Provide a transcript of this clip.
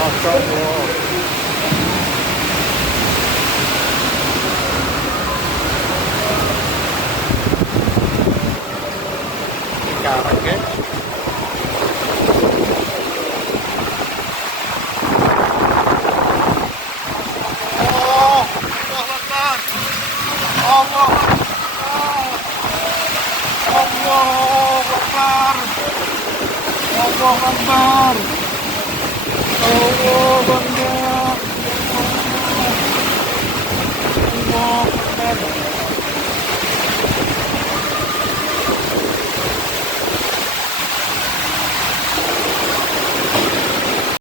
Masya Allah. Sekarang guys. Oh, Allah Akbar. Allah Akbar. Allah Akbar. Allah Akbar. Allah Akbar. Allah Akbar.